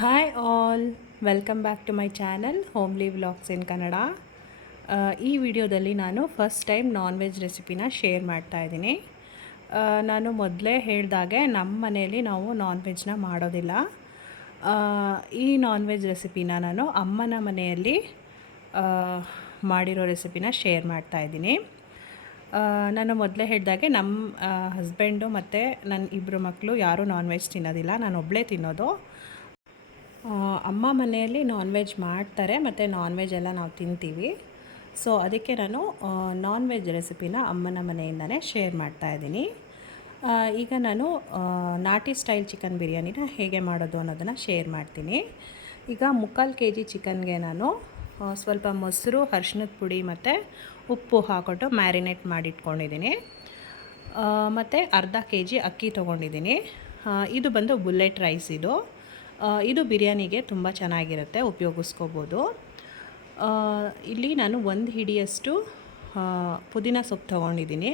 Hi all, welcome back to my channel homely vlogs in Kannada. ಈ ವಿಡಿಯೋದಲ್ಲಿ ನಾನು first time non veg ರೆಸಿಪಿನ share ಮಾಡ್ತಾ ಇದ್ದೀನಿ. ನಾನು ಮೊದಲೇ ಹೇಳಿದಾಗೆ ನಮ್ಮ ಮನೆಯಲ್ಲಿ ನಾವು ನಾನ್ ವೆಜ್ನ ಮಾಡೋದಿಲ್ಲ. ಈ ನಾನ್ ವೆಜ್ ರೆಸಿಪಿನ ನಾನು ಅಮ್ಮನ ಮನೆಯಲ್ಲಿ ಮಾಡಿರೋ ರೆಸಿಪಿನ ಶೇರ್ ಮಾಡ್ತಾ ಇದ್ದೀನಿ. ನಾನು ಮೊದಲೇ ಹೇಳಿದಾಗೆ ನಮ್ಮ ಹಸ್ಬೆಂಡು ಮತ್ತು ನನ್ನ ಇಬ್ಬರು ಮಕ್ಕಳು ಯಾರೂ ನಾನ್ ವೆಜ್ ತಿನ್ನೋದಿಲ್ಲ, ನಾನು ಒಬ್ಬಳೇ ತಿನ್ನೋದು. ಅಮ್ಮ ಮನೆಯಲ್ಲಿ ನಾನ್ ವೆಜ್ ಮಾಡ್ತಾರೆ ಮತ್ತು ನಾನ್ ವೆಜ್ ಎಲ್ಲ ನಾವು ತಿಂತೀವಿ. ಸೊ ಅದಕ್ಕೆ ನಾನು ನಾನ್ ವೆಜ್ ರೆಸಿಪಿನ ಅಮ್ಮನ ಮನೆಯಿಂದನೇ ಶೇರ್ ಮಾಡ್ತಾಯಿದ್ದೀನಿ. ಈಗ ನಾನು ನಾಟಿ ಸ್ಟೈಲ್ ಚಿಕನ್ ಬಿರಿಯಾನಿನ ಹೇಗೆ ಮಾಡೋದು ಅನ್ನೋದನ್ನು ಶೇರ್ ಮಾಡ್ತೀನಿ. ಈಗ 3/4 kg ಚಿಕನ್ಗೆ ನಾನು ಸ್ವಲ್ಪ ಮೊಸರು, ಅರಿಶಿಣದ ಪುಡಿ ಮತ್ತು ಉಪ್ಪು ಹಾಕ್ಬಿಟ್ಟು ಮ್ಯಾರಿನೇಟ್ ಮಾಡಿಟ್ಕೊಂಡಿದ್ದೀನಿ. ಮತ್ತು ಅರ್ಧ kg ಅಕ್ಕಿ ತೊಗೊಂಡಿದ್ದೀನಿ. ಇದು ಬಂದು ಬುಲೆಟ್ ರೈಸ್. ಇದು ಬಿರಿಯಾನಿಗೆ ತುಂಬ ಚೆನ್ನಾಗಿರುತ್ತೆ, ಉಪಯೋಗಿಸ್ಕೋಬೋದು. ಇಲ್ಲಿ ನಾನು 1 ಹಿಡಿಯಷ್ಟು ಪುದೀನ ಸೊಪ್ಪು ತೊಗೊಂಡಿದ್ದೀನಿ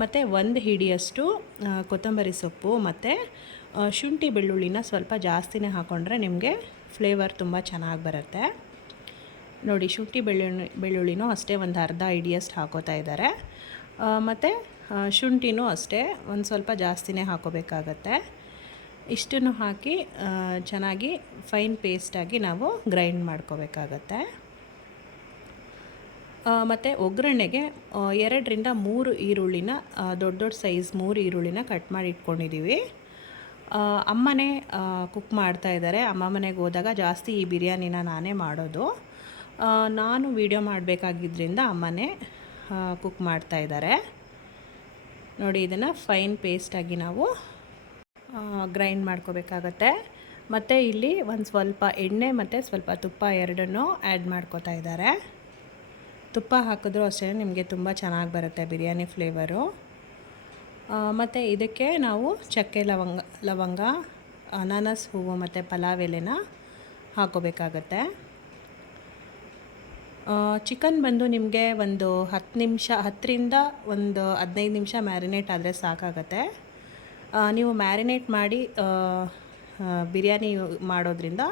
ಮತ್ತು 1 ಹಿಡಿಯಷ್ಟು ಕೊತ್ತಂಬರಿ ಸೊಪ್ಪು ಮತ್ತು ಶುಂಠಿ ಬೆಳ್ಳುಳ್ಳಿನ ಸ್ವಲ್ಪ ಜಾಸ್ತಿನೇ ಹಾಕ್ಕೊಂಡ್ರೆ ನಿಮಗೆ ಫ್ಲೇವರ್ ತುಂಬ ಚೆನ್ನಾಗಿ ಬರುತ್ತೆ. ನೋಡಿ, ಶುಂಠಿ ಬೆಳ್ಳುಳ್ಳಿನೂ ಅಷ್ಟೇ ಒಂದು ಅರ್ಧ ಹಿಡಿಯಷ್ಟು ಹಾಕೋತಾ ಇದ್ದಾರೆ. ಮತ್ತು ಶುಂಠಿನೂ ಅಷ್ಟೇ ಒಂದು ಸ್ವಲ್ಪ ಜಾಸ್ತಿನೇ ಹಾಕೋಬೇಕಾಗತ್ತೆ. ಇಷ್ಟನ್ನು ಹಾಕಿ ಚೆನ್ನಾಗಿ ಫೈನ್ ಪೇಸ್ಟಾಗಿ ನಾವು ಗ್ರೈಂಡ್ ಮಾಡ್ಕೋಬೇಕಾಗತ್ತೆ. ಮತ್ತು ಒಗ್ಗರಣೆಗೆ 2ರಿಂದ 3 ಈರುಳ್ಳಿನ, ದೊಡ್ಡ ದೊಡ್ಡ ಸೈಜ್ 3 ಈರುಳ್ಳಿನ ಕಟ್ ಮಾಡಿ ಇಟ್ಕೊಂಡಿದ್ದೀವಿ. ಅಮ್ಮನೇ ಕುಕ್ ಮಾಡ್ತಾಯಿದ್ದಾರೆ. ಅಮ್ಮ ಮನೆಗೆ ಹೋದಾಗ ಜಾಸ್ತಿ ಈ ಬಿರಿಯಾನಿನ ನಾನೇ ಮಾಡೋದು. ನಾನು ವಿಡಿಯೋ ಮಾಡಬೇಕಾಗಿದ್ದರಿಂದ ಅಮ್ಮನೇ ಕುಕ್ ಮಾಡ್ತಾಯಿದ್ದಾರೆ. ನೋಡಿ, ಇದನ್ನು ಫೈನ್ ಪೇಸ್ಟಾಗಿ ನಾವು ಗ್ರೈಂಡ್ ಮಾಡ್ಕೋಬೇಕಾಗತ್ತೆ. ಮತ್ತು ಇಲ್ಲಿ ಒಂದು ಸ್ವಲ್ಪ ಎಣ್ಣೆ ಮತ್ತು ಸ್ವಲ್ಪ ತುಪ್ಪ ಎರಡನ್ನೂ ಆ್ಯಡ್ ಮಾಡ್ಕೋತಾ ಇದ್ದಾರೆ. ತುಪ್ಪ ಹಾಕಿದ್ರೂ ಅಷ್ಟೇ ನಿಮಗೆ ತುಂಬ ಚೆನ್ನಾಗಿ ಬರುತ್ತೆ ಬಿರಿಯಾನಿ ಫ್ಲೇವರು. ಮತ್ತು ಇದಕ್ಕೆ ನಾವು ಚಕ್ಕೆ, ಲವಂಗ, ಅನಾನಸ್ ಹೂವು ಮತ್ತು ಪಲಾವ್ ಎಲೆನ ಹಾಕೋಬೇಕಾಗತ್ತೆ. ಚಿಕನ್ ಬಂದು ನಿಮಗೆ ಒಂದು 10ರಿಂದ ಒಂದು 15 ನಿಮಿಷ ಮ್ಯಾರಿನೇಟ್ ಆದರೆ ಸಾಕಾಗತ್ತೆ. ನೀವು ಮ್ಯಾರಿನೇಟ್ ಮಾಡಿ ಬಿರಿಯಾನಿ ಮಾಡೋದ್ರಿಂದ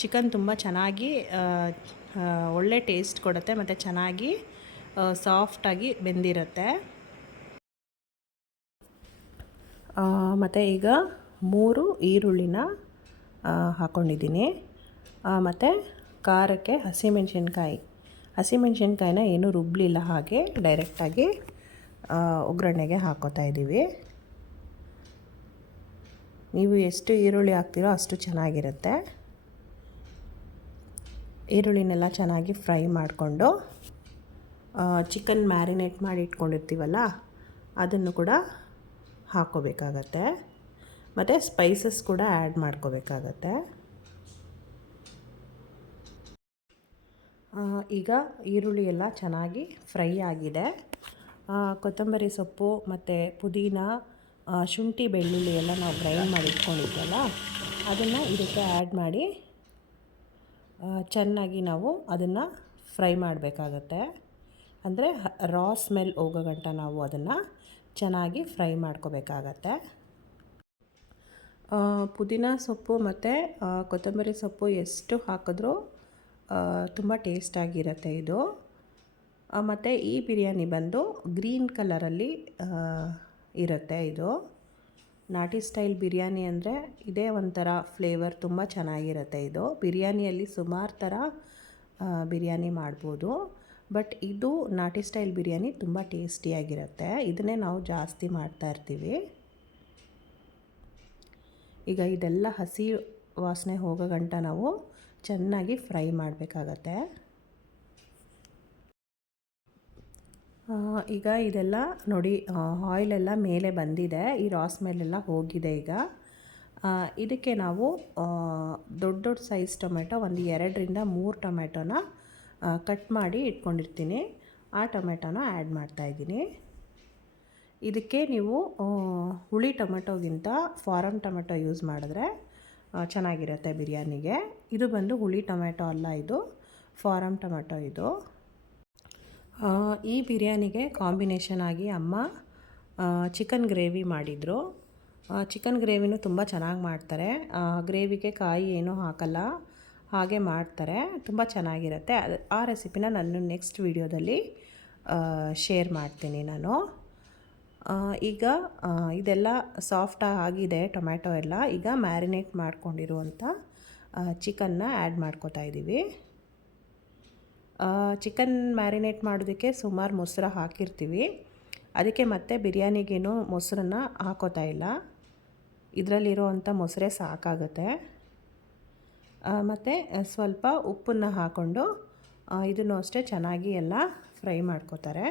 ಚಿಕನ್ ತುಂಬ ಚೆನ್ನಾಗಿ ಒಳ್ಳೆ ಟೇಸ್ಟ್ ಕೊಡುತ್ತೆ ಮತ್ತು ಚೆನ್ನಾಗಿ ಸಾಫ್ಟಾಗಿ ಬೆಂದಿರುತ್ತೆ. ಮತ್ತು ಈಗ 3 ಈರುಳ್ಳಿನ ಹಾಕ್ಕೊಂಡಿದ್ದೀನಿ. ಮತ್ತು ಖಾರಕ್ಕೆ ಹಸಿಮೆಣ್ಸಿನ್ಕಾಯಿನ ಏನೂ ರುಬ್ಬಲಿಲ್ಲ, ಹಾಗೆ ಡೈರೆಕ್ಟಾಗಿ ಒಗ್ಗರಣೆಗೆ ಹಾಕ್ಕೋತಾ ಇದ್ದೀವಿ. ನೀವು ಎಷ್ಟು ಈರುಳ್ಳಿ ಹಾಕ್ತೀರೋ ಅಷ್ಟು ಚೆನ್ನಾಗಿರುತ್ತೆ. ಈರುಳ್ಳಿನೆಲ್ಲ ಚೆನ್ನಾಗಿ ಫ್ರೈ ಮಾಡಿಕೊಂಡು ಚಿಕನ್ ಮ್ಯಾರಿನೇಟ್ ಮಾಡಿ ಇಟ್ಕೊಂಡಿರ್ತೀವಲ್ಲ ಅದನ್ನು ಕೂಡ ಹಾಕ್ಕೋಬೇಕಾಗತ್ತೆ. ಮತ್ತು ಸ್ಪೈಸಸ್ ಕೂಡ ಆ್ಯಡ್ ಮಾಡ್ಕೋಬೇಕಾಗತ್ತೆ. ಈಗ ಈರುಳ್ಳಿ ಎಲ್ಲ ಚೆನ್ನಾಗಿ ಫ್ರೈ ಆಗಿದೆ. ಕೊತ್ತಂಬರಿ ಸೊಪ್ಪು ಮತ್ತು ಪುದೀನ, ಶುಂಠಿ ಬೆಳ್ಳುಳ್ಳಿ ಎಲ್ಲ ನಾವು ಗ್ರೈಂಡ್ ಮಾಡಿ ಇಟ್ಕೊಂಡಿದ್ವಲ್ಲ ಅದನ್ನು ಇದಕ್ಕೆ ಆ್ಯಡ್ ಮಾಡಿ ಚೆನ್ನಾಗಿ ನಾವು ಅದನ್ನು ಫ್ರೈ ಮಾಡಬೇಕಾಗತ್ತೆ. ಅಂದರೆ ರಾ ಸ್ಮೆಲ್ ಹೋಗೋ ಗಂಟ ನಾವು ಅದನ್ನು ಚೆನ್ನಾಗಿ ಫ್ರೈ ಮಾಡ್ಕೋಬೇಕಾಗತ್ತೆ. ಪುದೀನ ಸೊಪ್ಪು ಮತ್ತು ಕೊತ್ತಂಬರಿ ಸೊಪ್ಪು ಎಷ್ಟು ಹಾಕಿದ್ರೂ ತುಂಬ ಟೇಸ್ಟಾಗಿರುತ್ತೆ ಇದು. ಮತ್ತು ಈ ಬಿರಿಯಾನಿ ಬಂದು ಗ್ರೀನ್ ಕಲರಲ್ಲಿ ಇರುತ್ತೆ. ಇದು ನಾಟಿ ಸ್ಟೈಲ್ ಬಿರಿಯಾನಿ ಅಂದರೆ ಇದೇ ಒಂಥರ ಫ್ಲೇವರ್, ತುಂಬ ಚೆನ್ನಾಗಿರುತ್ತೆ. ಇದು ಬಿರಿಯಾನಿಯಲ್ಲಿ ಸುಮಾರು ಥರ ಬಿರಿಯಾನಿ ಮಾಡ್ಬೋದು, ಬಟ್ ಇದು ನಾಟಿ ಸ್ಟೈಲ್ ಬಿರಿಯಾನಿ ತುಂಬ ಟೇಸ್ಟಿಯಾಗಿರುತ್ತೆ. ಇದನ್ನೇ ನಾವು ಜಾಸ್ತಿ ಮಾಡ್ತಾಯಿರ್ತೀವಿ. ಈಗ ಇದೆಲ್ಲ ಹಸಿ ವಾಸನೆ ಹೋಗೋ ಗಂಟ ನಾವು ಚೆನ್ನಾಗಿ ಫ್ರೈ ಮಾಡಬೇಕಾಗತ್ತೆ. ಈಗ ಇದೆಲ್ಲ ನೋಡಿ, ಆಯಿಲೆಲ್ಲ ಮೇಲೆ ಬಂದಿದೆ, ಈ ರಾ ಸ್ಮೆಲ್ಲೆಲ್ಲ ಹೋಗಿದೆ. ಈಗ ಇದಕ್ಕೆ ನಾವು ದೊಡ್ಡ ಸೈಜ್ ಟೊಮೆಟೊ ಒಂದು 2ರಿಂದ 3 ಟೊಮೆಟೊನ ಕಟ್ ಮಾಡಿ ಇಟ್ಕೊಂಡಿರ್ತೀನಿ. ಆ ಟೊಮೆಟೊನ ಆ್ಯಡ್ ಮಾಡ್ತಾಯಿದ್ದೀನಿ. ಇದಕ್ಕೆ ನೀವು ಹುಳಿ ಟೊಮೆಟೊಗಿಂತ ಫಾರಮ್ ಟೊಮೆಟೊ ಯೂಸ್ ಮಾಡಿದ್ರೆ ಚೆನ್ನಾಗಿರುತ್ತೆ ಬಿರಿಯಾನಿಗೆ. ಇದು ಬಂದು ಹುಳಿ ಟೊಮೆಟೊ ಅಲ್ಲ, ಇದು ಫಾರಮ್ ಟೊಮೆಟೊ. ಇದು ಈ ಬಿರಿಯಾನಿಗೆ ಕಾಂಬಿನೇಷನ್ ಆಗಿ ಅಮ್ಮ ಚಿಕನ್ ಗ್ರೇವಿ ಮಾಡಿದರು. ಚಿಕನ್ ಗ್ರೇವಿನೂ ತುಂಬ ಚೆನ್ನಾಗಿ ಮಾಡ್ತಾರೆ. ಗ್ರೇವಿಗೆ ಕಾಯಿ ಏನೂ ಹಾಕಲ್ಲ, ಹಾಗೆ ಮಾಡ್ತಾರೆ. ತುಂಬ ಚೆನ್ನಾಗಿರುತ್ತೆ. ಆ ರೆಸಿಪಿನ ನಾನು ನೆಕ್ಸ್ಟ್ ವೀಡಿಯೋದಲ್ಲಿ ಶೇರ್ ಮಾಡ್ತೀನಿ ನಾನು. ಈಗ ಇದೆಲ್ಲ ಸಾಫ್ಟ್ ಆಗಿದೆ, ಟೊಮ್ಯಾಟೊ ಎಲ್ಲ. ಈಗ ಮ್ಯಾರಿನೇಟ್ ಮಾಡ್ಕೊಂಡಿರುವಂಥ ಚಿಕನ್ನ ಆ್ಯಡ್ ಮಾಡ್ಕೊತಾ ಇದ್ದೀವಿ. ಚಿಕನ್ ಮ್ಯಾರಿನೇಟ್ ಮಾಡೋದಕ್ಕೆ ಸುಮಾರು ಮೊಸರು ಹಾಕಿರ್ತೀವಿ, ಅದಕ್ಕೆ ಮತ್ತೆ ಬಿರಿಯಾನಿಗೇನು ಮೊಸರನ್ನ ಹಾಕೋತಾ ಇಲ್ಲ. ಇದರಲ್ಲಿರೋವಂಥ ಮೊಸರೇ ಸಾಕಾಗುತ್ತೆ. ಮತ್ತು ಸ್ವಲ್ಪ ಉಪ್ಪನ್ನು ಹಾಕ್ಕೊಂಡು ಇದನ್ನು ಅಷ್ಟೇ ಚೆನ್ನಾಗಿ ಎಲ್ಲ ಫ್ರೈ ಮಾಡ್ಕೋತಾರೆ.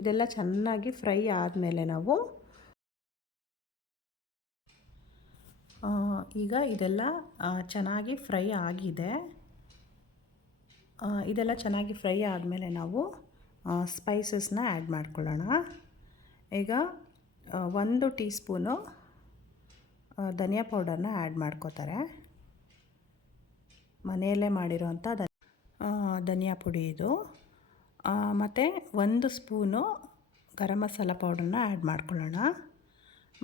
ಇದೆಲ್ಲ ಚೆನ್ನಾಗಿ ಫ್ರೈ ಆದಮೇಲೆ ನಾವು ಈಗ ಇದೆಲ್ಲ ಚೆನ್ನಾಗಿ ಫ್ರೈ ಆಗಿದೆ. ಇದೆಲ್ಲ ಚೆನ್ನಾಗಿ ಫ್ರೈ ಆದಮೇಲೆ ನಾವು ಸ್ಪೈಸಸ್ನ ಆ್ಯಡ್ ಮಾಡ್ಕೊಳ್ಳೋಣ. ಈಗ 1 ಟೀ ಸ್ಪೂನು ಧನಿಯಾ ಪೌಡರ್ನ ಆ್ಯಡ್ ಮಾಡ್ಕೋತಾರೆ. ಮನೆಯಲ್ಲೇ ಮಾಡಿರೋವಂಥ ಧನಿಯಾ ಪುಡಿ ಇದು. ಮತ್ತು 1 ಸ್ಪೂನು ಗರಂ ಮಸಾಲ ಪೌಡರ್ನ ಆ್ಯಡ್ ಮಾಡ್ಕೊಳ್ಳೋಣ.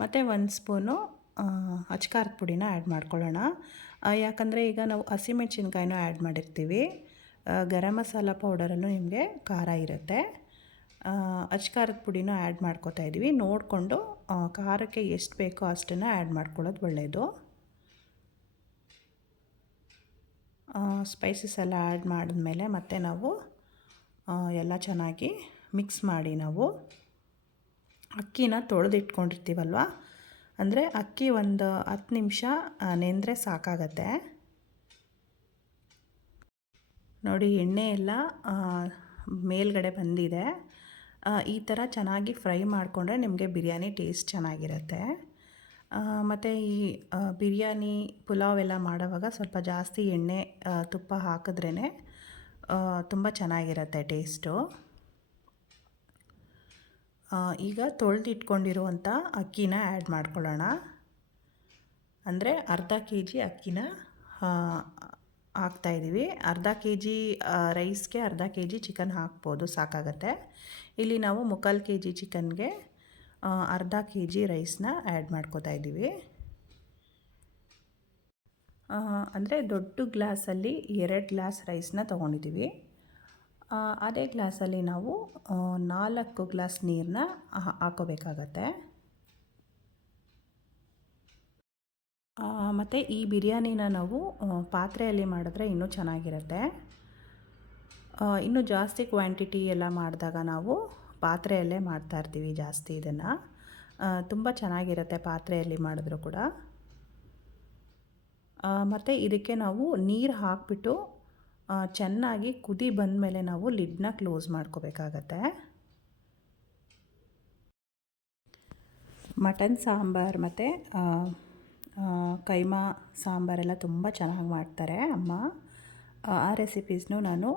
ಮತ್ತು 1 ಸ್ಪೂನು ಅಚ್ಕಾರದ ಪುಡಿನ ಆ್ಯಡ್ ಮಾಡ್ಕೊಳ್ಳೋಣ. ಯಾಕಂದರೆ ಈಗ ನಾವು ಹಸಿಮೆಣ್ಸಿನ್ಕಾಯಿನೂ ಆ್ಯಡ್ ಮಾಡಿರ್ತೀವಿ. ಗರಂ ಮಸಾಲ ಪೌಡರಲ್ಲೂ ನಿಮಗೆ ಖಾರ ಇರುತ್ತೆ. ಅಚ್ಕಾರದ ಪುಡಿನೂ ಆ್ಯಡ್ ಮಾಡ್ಕೋತಾ ಇದ್ದೀವಿ. ನೋಡಿಕೊಂಡು ಖಾರಕ್ಕೆ ಎಷ್ಟು ಬೇಕೋ ಅಷ್ಟನ್ನು ಆ್ಯಡ್ ಮಾಡ್ಕೊಳ್ಳೋದು ಒಳ್ಳೆಯದು. ಸ್ಪೈಸಸ್ ಎಲ್ಲ ಆ್ಯಡ್ ಮಾಡಿದ್ಮೇಲೆ ಮತ್ತೆ ನಾವು ಎಲ್ಲ ಚೆನ್ನಾಗಿ ಮಿಕ್ಸ್ ಮಾಡಿ ನಾವು ಅಕ್ಕಿನ ತೊಳೆದಿಟ್ಕೊಂಡಿರ್ತೀವಲ್ವ, ಅಂದರೆ ಅಕ್ಕಿ ಒಂದು 10 ನಿಮಿಷ ನೆಂದರೆ ಸಾಕಾಗತ್ತೆ. ನೋಡಿ, ಎಣ್ಣೆ ಎಲ್ಲ ಮೇಲ್ಗಡೆ ಬಂದಿದೆ. ಈ ಥರ ಚೆನ್ನಾಗಿ ಫ್ರೈ ಮಾಡಿಕೊಂಡ್ರೆ ನಿಮಗೆ ಬಿರಿಯಾನಿ ಟೇಸ್ಟ್ ಚೆನ್ನಾಗಿರುತ್ತೆ. ಮತ್ತು ಈ ಬಿರಿಯಾನಿ ಪುಲಾವ್ ಎಲ್ಲ ಮಾಡೋವಾಗ ಸ್ವಲ್ಪ ಜಾಸ್ತಿ ಎಣ್ಣೆ ತುಪ್ಪ ಹಾಕಿದ್ರೇ ತುಂಬ ಚೆನ್ನಾಗಿರುತ್ತೆ ಟೇಸ್ಟು. ಈಗ ತೊಳೆದಿಟ್ಕೊಂಡಿರುವಂಥ ಅಕ್ಕಿನ ಆ್ಯಡ್ ಮಾಡ್ಕೊಳ್ಳೋಣ. ಅಂದರೆ ಅರ್ಧ kg ಅಕ್ಕಿನ ಹಾಕ್ತಾಯಿದ್ದೀವಿ. ಅರ್ಧ kg ರೈಸ್ಗೆ ಅರ್ಧ kg ಚಿಕನ್ ಹಾಕ್ಬೋದು, ಸಾಕಾಗತ್ತೆ. ಇಲ್ಲಿ ನಾವು 3/4 kg ಚಿಕನ್ಗೆ ಅರ್ಧ kg ರೈಸ್ನ ಆ್ಯಡ್ ಮಾಡ್ಕೋತಾ ಇದ್ದೀವಿ. ಅಂದರೆ ದೊಡ್ಡ ಗ್ಲಾಸಲ್ಲಿ 2 ಗ್ಲಾಸ್ ರೈಸ್ನ ತೊಗೊಂಡಿದ್ದೀವಿ. ಅದೇ ಗ್ಲಾಸಲ್ಲಿ ನಾವು 4 ಗ್ಲಾಸ್ ನೀರನ್ನ ಹಾಕೋಬೇಕಾಗತ್ತೆ. ಮತ್ತು ಈ ಬಿರಿಯಾನಿನ ನಾವು ಪಾತ್ರೆಯಲ್ಲಿ ಮಾಡಿದ್ರೆ ಇನ್ನೂ ಚೆನ್ನಾಗಿರುತ್ತೆ. ಇನ್ನೂ ಜಾಸ್ತಿ ಕ್ವಾಂಟಿಟಿ ಎಲ್ಲ ಮಾಡಿದಾಗ ನಾವು ಪಾತ್ರೆಯಲ್ಲೇ ಮಾಡ್ತಾಯಿರ್ತೀವಿ ಜಾಸ್ತಿ ಇದನ್ನು. ತುಂಬ ಚೆನ್ನಾಗಿರುತ್ತೆ ಪಾತ್ರೆಯಲ್ಲಿ ಮಾಡಿದ್ರೂ ಕೂಡ. ಮತ್ತು ಇದಕ್ಕೆ ನಾವು ನೀರು ಹಾಕಿಬಿಟ್ಟು ಚೆನ್ನಾಗಿ ಕುದಿ ಬಂದಮೇಲೆ ನಾವು ಲಿಡ್ನ ಕ್ಲೋಸ್ ಮಾಡ್ಕೋಬೇಕಾಗತ್ತೆ. ಮಟನ್ ಸಾಂಬಾರು ಮತ್ತು ಕೈಮಾ ಸಾಂಬಾರೆಲ್ಲ ತುಂಬ ಚೆನ್ನಾಗಿ ಮಾಡ್ತಾರೆ ಅಮ್ಮ. ಆ ರೆಸಿಪೀಸ್ನು ನಾನು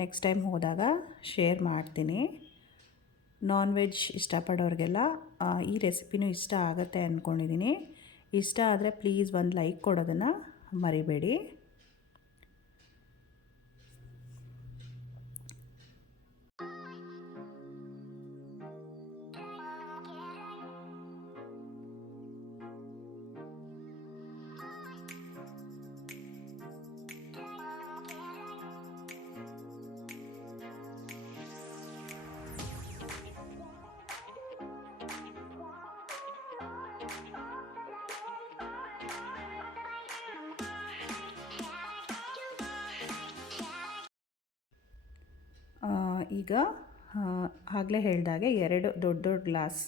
ನೆಕ್ಸ್ಟ್ ಟೈಮ್ ಹೋದಾಗ ಶೇರ್ ಮಾಡ್ತೀನಿ. ನಾನ್ ವೆಜ್ ಇಷ್ಟಪಡೋರಿಗೆಲ್ಲ ಈ ರೆಸಿಪಿನೂ ಇಷ್ಟ ಆಗುತ್ತೆ ಅಂದ್ಕೊಂಡಿದ್ದೀನಿ. ಇಷ್ಟ ಆದರೆ ಪ್ಲೀಸ್ ಒಂದು ಲೈಕ್ ಕೊಡೋದನ್ನು ಮರಿಬೇಡಿ. ಈಗ ಆಗಲೇ ಹೇಳಿದಾಗೆ 2 ದೊಡ್ಡ ಗ್ಲಾಸ್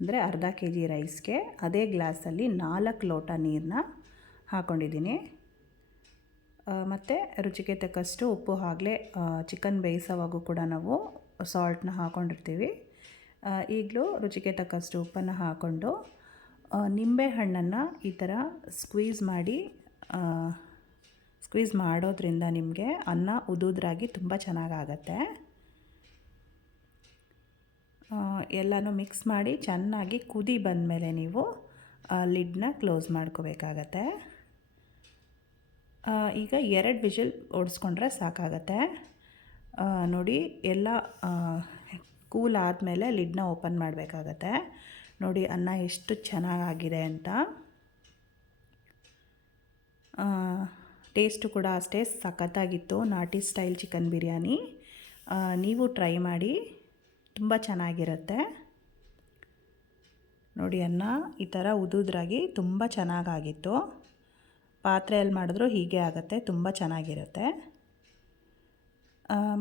ಅಂದರೆ ಅರ್ಧ kg ರೈಸ್ಗೆ ಅದೇ ಗ್ಲಾಸಲ್ಲಿ 4 ಲೋಟ ನೀರನ್ನ ಹಾಕ್ಕೊಂಡಿದ್ದೀನಿ. ಮತ್ತು ರುಚಿಗೆ ತಕ್ಕಷ್ಟು ಉಪ್ಪು, ಆಗಲೇ ಚಿಕನ್ ಬೇಯಿಸೋವಾಗೂ ಕೂಡ ನಾವು ಸಾಲ್ಟನ್ನ ಹಾಕ್ಕೊಂಡಿರ್ತೀವಿ. ಈಗಲೂ ರುಚಿಗೆ ತಕ್ಕಷ್ಟು ಉಪ್ಪನ್ನು ಹಾಕ್ಕೊಂಡು ನಿಂಬೆಹಣ್ಣನ್ನು ಈ ಥರ ಸ್ಕ್ವೀಸ್ ಮಾಡೋದ್ರಿಂದ ನಿಮಗೆ ಅನ್ನ ಉದುದ್ರಾಗಿ ತುಂಬ ಚೆನ್ನಾಗಾಗತ್ತೆ. ಎಲ್ಲನೂ ಮಿಕ್ಸ್ ಮಾಡಿ ಚೆನ್ನಾಗಿ ಕುದಿ ಬಂದಮೇಲೆ ನೀವು ಲಿಡ್ನ ಕ್ಲೋಸ್ ಮಾಡ್ಕೋಬೇಕಾಗತ್ತೆ. ಈಗ 2 ವಿಷಲ್ ಓಡಿಸ್ಕೊಂಡ್ರೆ ಸಾಕಾಗತ್ತೆ. ನೋಡಿ, ಎಲ್ಲ ಕೂಲ್ ಆದಮೇಲೆ ಲಿಡ್ನ ಓಪನ್ ಮಾಡಬೇಕಾಗತ್ತೆ. ನೋಡಿ ಅನ್ನ ಎಷ್ಟು ಚೆನ್ನಾಗಾಗಿದೆ ಅಂತ. ಟೇಸ್ಟು ಕೂಡ ಅಷ್ಟೇ ಸಖತ್ತಾಗಿತ್ತು. ನಾಟಿ ಸ್ಟೈಲ್ ಚಿಕನ್ ಬಿರಿಯಾನಿ. ನೀವು ಟ್ರೈ ಮಾಡಿ, ತುಂಬ ಚೆನ್ನಾಗಿರುತ್ತೆ. ನೋಡಿ ಅನ್ನ ಈ ಥರ ಉದುದ್ರಾಗಿ ತುಂಬ ಚೆನ್ನಾಗಾಗಿತ್ತು. ಪಾತ್ರೆಯಲ್ಲಿ ಮಾಡಿದ್ರೂ ಹೀಗೆ ಆಗುತ್ತೆ, ತುಂಬ ಚೆನ್ನಾಗಿರುತ್ತೆ.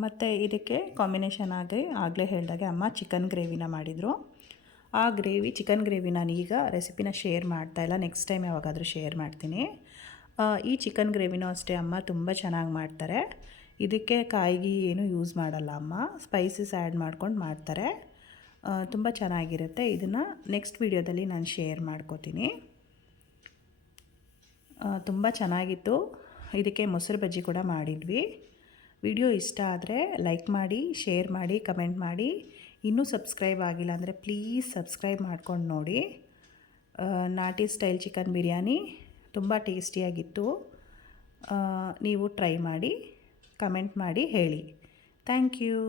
ಮತ್ತು ಇದಕ್ಕೆ ಕಾಂಬಿನೇಷನ್ ಆಗಿ ಆಗಲೇ ಹೇಳಿದಾಗೆ ಅಮ್ಮ ಚಿಕನ್ ಗ್ರೇವಿನ ಮಾಡಿದರು. ಆ ಚಿಕನ್ ಗ್ರೇವಿ ನಾನೀಗ ರೆಸಿಪಿನ ಶೇರ್ ಮಾಡ್ತಾಯಿಲ್ಲ, ನೆಕ್ಸ್ಟ್ ಟೈಮ್ ಯಾವಾಗಾದರೂ ಶೇರ್ ಮಾಡ್ತೀನಿ. ಈ ಚಿಕನ್ ಗ್ರೇವಿನೂ ಅಷ್ಟೇ ಅಮ್ಮ ತುಂಬ ಚೆನ್ನಾಗಿ ಮಾಡ್ತಾರೆ. ಇದಕ್ಕೆ ಕಾಯಿಗೆ ಏನೂ ಯೂಸ್ ಮಾಡಲ್ಲ ಅಮ್ಮ, ಸ್ಪೈಸಸ್ ಆ್ಯಡ್ ಮಾಡ್ಕೊಂಡು ಮಾಡ್ತಾರೆ. ತುಂಬ ಚೆನ್ನಾಗಿರುತ್ತೆ. ಇದನ್ನು ನೆಕ್ಸ್ಟ್ ವೀಡಿಯೋದಲ್ಲಿ ನಾನು ಶೇರ್ ಮಾಡ್ಕೋತೀನಿ. ತುಂಬ ಚೆನ್ನಾಗಿತ್ತು. ಇದಕ್ಕೆ ಮೊಸರು ಬಜ್ಜಿ ಕೂಡ ಮಾಡಿದ್ವಿ. ವಿಡಿಯೋ ಇಷ್ಟ ಆದರೆ ಲೈಕ್ ಮಾಡಿ, ಶೇರ್ ಮಾಡಿ, ಕಮೆಂಟ್ ಮಾಡಿ. ಇನ್ನೂ ಸಬ್ಸ್ಕ್ರೈಬ್ ಆಗಿಲ್ಲ ಅಂದರೆ ಪ್ಲೀಸ್ ಸಬ್ಸ್ಕ್ರೈಬ್ ಮಾಡ್ಕೊಂಡು ನೋಡಿ. ನಾಟಿ ಸ್ಟೈಲ್ ಚಿಕನ್ ಬಿರಿಯಾನಿ ತುಂಬ ಟೇಸ್ಟಿಯಾಗಿತ್ತು. ನೀವು ಟ್ರೈ ಮಾಡಿ, ಕಮೆಂಟ್ ಮಾಡಿ ಹೇಳಿ. Thank you.